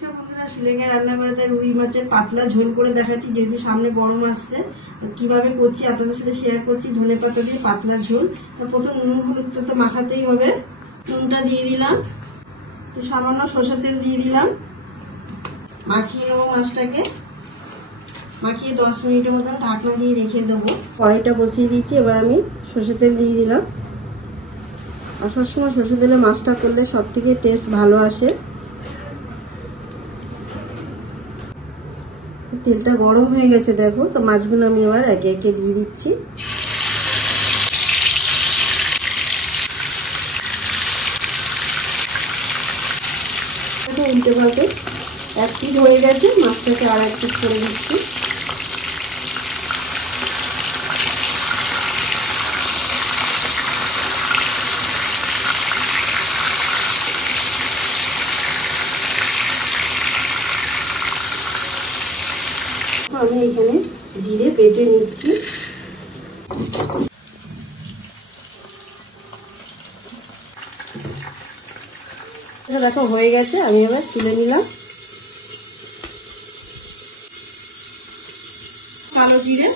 নমস্কার বন্ধুরা, সুলেখা রান্না করে তাই রুই মাছের পাতলা ঝোল করে দেখাচ্ছি। যেহেতু সামনে গরম আসছে, কিভাবে করছি আপনাদের সাথে শেয়ার করছি। ধনে পাতা দিয়ে পাতলা ঝোল। তো প্রথম নুন হলুদটা তো মাখাতেই হবে। নুনটা দিয়ে দিলাম, সামান্য সরষের তেল দিয়ে দিলাম। মাখিয়ে নেবো মাছটাকে। মাখিয়ে 10 মিনিটের মতন ঢাকনা দিয়ে রেখে দেবো। কড়াইটা বসিয়ে দিচ্ছি। এবার আমি সরষের তেল দিয়ে দিলাম। আর সবসময় সরষের তেলে মাছটা করলে সব থেকে টেস্ট ভালো আসে। তেলটা গরম হয়ে গেছে দেখো। তো মাছগুলো আমি এবার একে একে দিয়ে দিচ্ছি। উল্টে পাল্টে 1 পিস হয়ে গেছে, মাছটাকে আর 1 পিস করে দিচ্ছি। আমি এখানে জিরে বেটে নিচ্ছি। দেখো হয়ে গেছে, আমি এবার তুলে নিলাম। কালো জিরে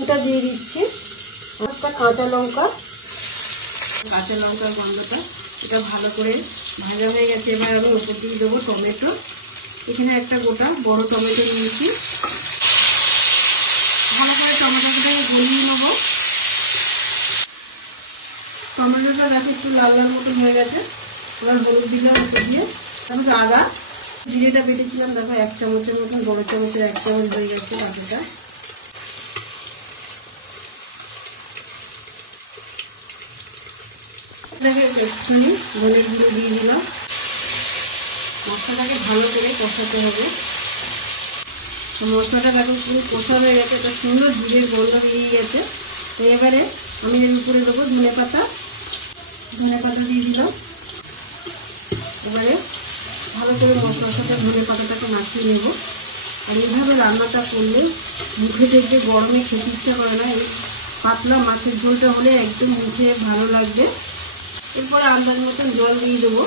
ওটা দিয়ে দিচ্ছি। একটা কাঁচা লঙ্কার গন্ধটা, এটা ভালো করে ভাজা হয়ে গেছে। এবার আমি ওপর দিয়ে দেবো টমেটো। এখানে একটা গোটা বড় টমেটো নিয়েছি। ভালো করে টমেটোটাকে গলিয়ে নেবো। টমেটোটা দেখো একটু লাল লাল মতো হয়ে গেছে। এবার হলুদ দিলাম উপর দিয়ে। তারপরে আদা জিরেটা বেটেছিলাম দেখো 1 চামচের মতন, বড় চামচের 1 চামচ হয়ে গেছে আদাটা। একটুখানি ধনের গুঁড়ো দিয়ে দিলাম। মশলাটাকে ভালো করে কষাতে হবে। মশলাটা দেখো পুরো কষা হয়ে গেছে, একটা সুন্দর জিরের গন্ধ বেরিয়ে গেছে। এবারে আমি এর উপরে দেবো ধনে পাতা দিয়ে দিলাম। এবারে ভালো করে মশলার সাথে ধনে পাতাটাকে মাখিয়ে নেব। আর এইভাবে রান্নাটা করলে মুখে দেখবে গরমে খেতে ইচ্ছা করে না। এই পাতলা মাছের ঝোলটা হলে একদম মুখে ভালো লাগবে। এরপরে আন্দাজ মতন জল দিয়ে দেবো।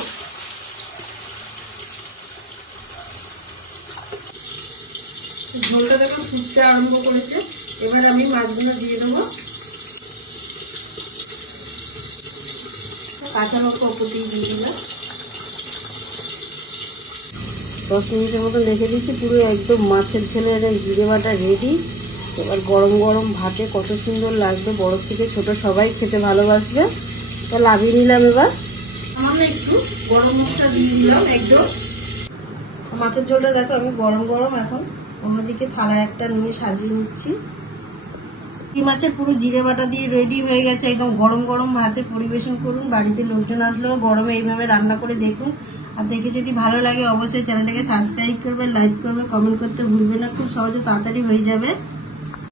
ঝোলটা দেখো ফুটতে আরম্ভ করেছে। এবার আমি মাছগুলো দিয়ে দেবো। কাঁচা লঙ্কা উপর দিয়ে দিয়ে দিলাম। 10 মিনিটের মতো রেখে দিয়েছি। পুরো একদম মাছের ঝোলের জিরে বাটা রেডি। এবার গরম গরম ভাতে কত সুন্দর লাগবে। বড় থেকে ছোট সবাই খেতে ভালোবাসবে। তো লাভিয়ে নিলাম। এবার সামান্য একটু গরম মশলা দিয়ে দিলাম একদম। মাছের ঝোলটা দেখো আমি গরম গরম এখন অন্যদিকে থালায় একটা নিয়ে সাজিয়ে নিচ্ছি। এই মাছের পুরো জিরে বাটা দিয়ে রেডি হয়ে গেছে। একদম গরম গরম ভাতে পরিবেশন করুন। বাড়িতে লোকজন আসলেও গরমে এইভাবে রান্না করে দেখুন। আর দেখে যদি ভালো লাগে অবশ্যই চ্যানেলটাকে সাবস্ক্রাইব করবে, লাইক করবে, কমেন্ট করতে ভুলবে না। খুব সহজে তাড়াতাড়ি হয়ে যাবে।